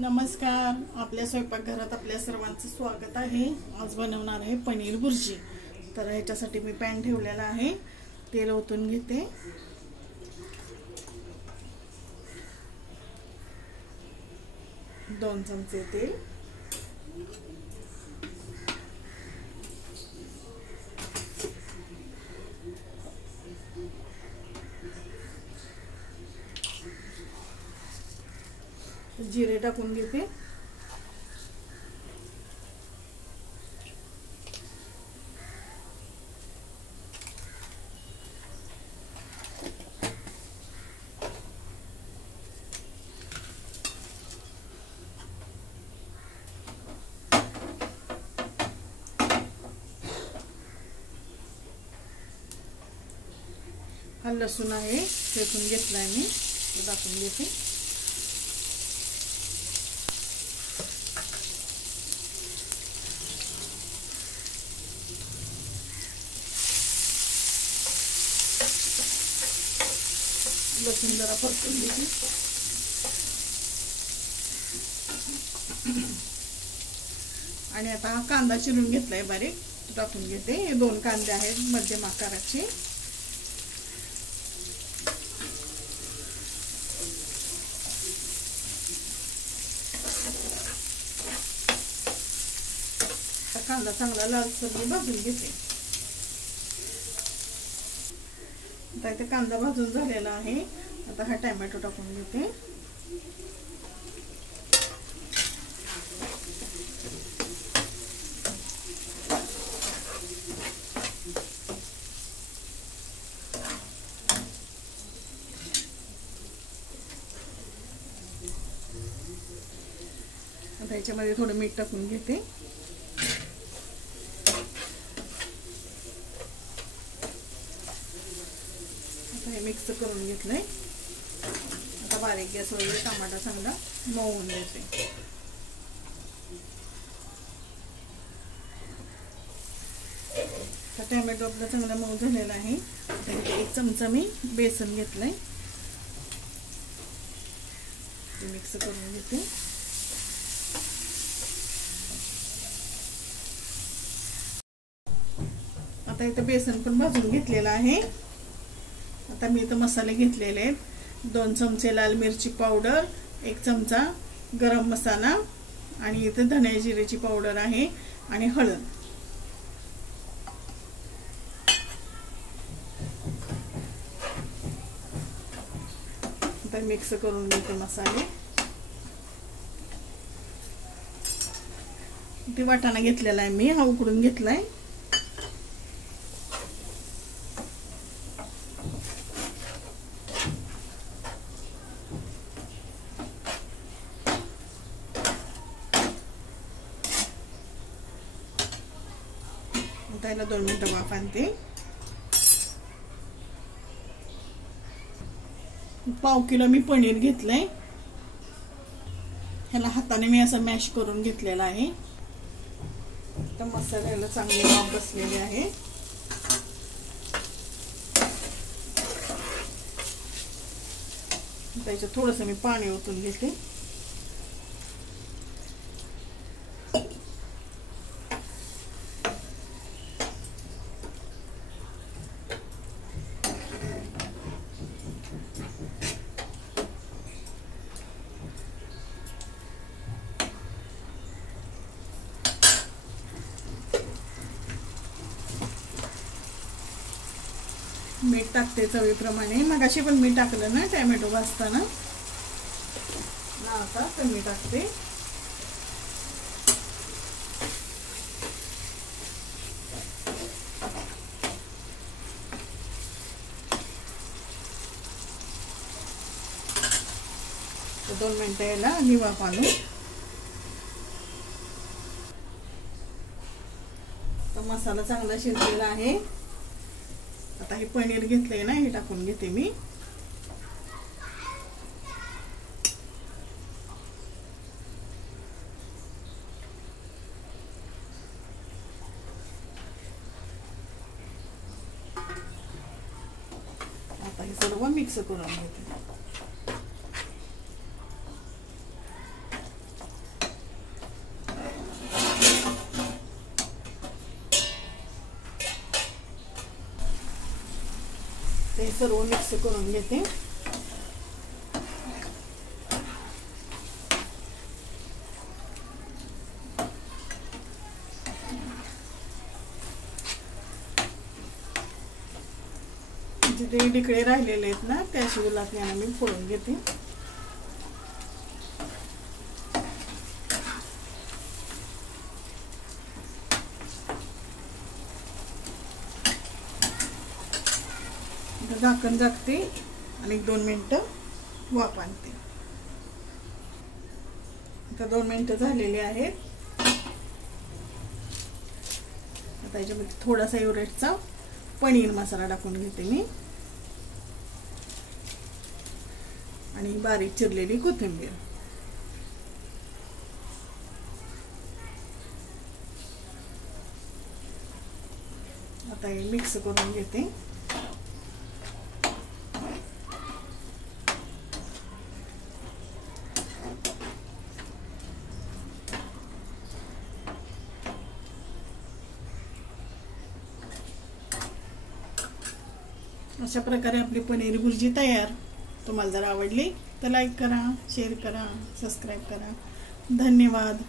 नमस्कार, आपल्या स्वयंपाकघरात आपल्या सर्वांचं स्वागत आहे। आज बनवणार आहे पनीर भुर्जी। तर ह्याच्यासाठी मी पॅन ठेवलेला आहे, तेल ओतून घेते। दोन चमचे तेल, जिरे टाकून घेते। हा लसूण आहे, ठेचून घेतलाय मी, तो टाकून घेते। लसूण जरा परतून घेते। आणि आता हा कांदा चिरून घेतलाय बारीक, तो टाकून घेते। हे दोन कांदे आहेत मध्यम आकाराचे। कांदा चांगला लालसर भाजून घेते। आता इथे कांदा भाजून झालेला आहे। आता हा टोमॅटो टाकून घेते। आता याच्यामध्ये थोडं मीठ टाकून घेते। मिक्स करून घेतलंय। आता बारीक गॅसवर टमाटा चांगला मऊन द्यायचे। टोमॅटो आपला चांगला मऊ झालेला आहे। आता इथे 1 चमचा मी बेसन घेतलंय, ते मिक्स करून घेते। आता इथे बेसन पण भाजून घेतलेलं आहे। आता मी इथे मसाले घेतलेले आहेत। 2 चमचे लाल मिरची पावडर, 1 चमचा गरम मसाला, आणि इथे धने जिरेची पावडर आहे, आणि हळद। आता मिक्स करून घेते मसाले। इथे वाटाणा घेतलेला आहे मी, हा उकडून घेतलाय। त्याला 2 मिनिटं वाफ आणते। पाव किलो मी पनीर घेतलंय, ह्याला हाताने मी असं मॅश करून घेतलेला आहे। तर मसाल्याला चांगली वाफ बसलेली आहे। त्याच्यात थोडंसं मी पाणी ओतून घेते। मीठ टाकते चवीप्रमाणे। मगाशी पण मीठ टाकलं ना टोमॅटो भाजताना, आता कमी टाकते। तर 2 मिनिटं याला वाफ आणू। तर मसाला चांगला शिजलेला आहे। आता हे पनीर घेतलंय ना, हे टाकून घेते मी। आता हे सर्व मिक्स करून घेते। हे सर्व मिक्स करून घेते. जे ढिकळे राहिलेले आहेत ना त्या शिवलातण्याने मी फोडून घेते. झाकण झाकते आणि 2 मिनिटं वाफ आणते. आता 2 मिनिटं झालेली आहेत. आता याच्यामध्ये थोडासा एव्हरेस्टचा पनीर मसाला टाकून घेते मी आणि बारीक चिरलेली कोथिंबीर. आता हे मिक्स करून घेते. अशा प्रकारे आपली पनीर भुर्जी तयार. तुम्हाला जर आवडली तर लाईक करा, शेअर करा, सबस्क्राईब करा. धन्यवाद.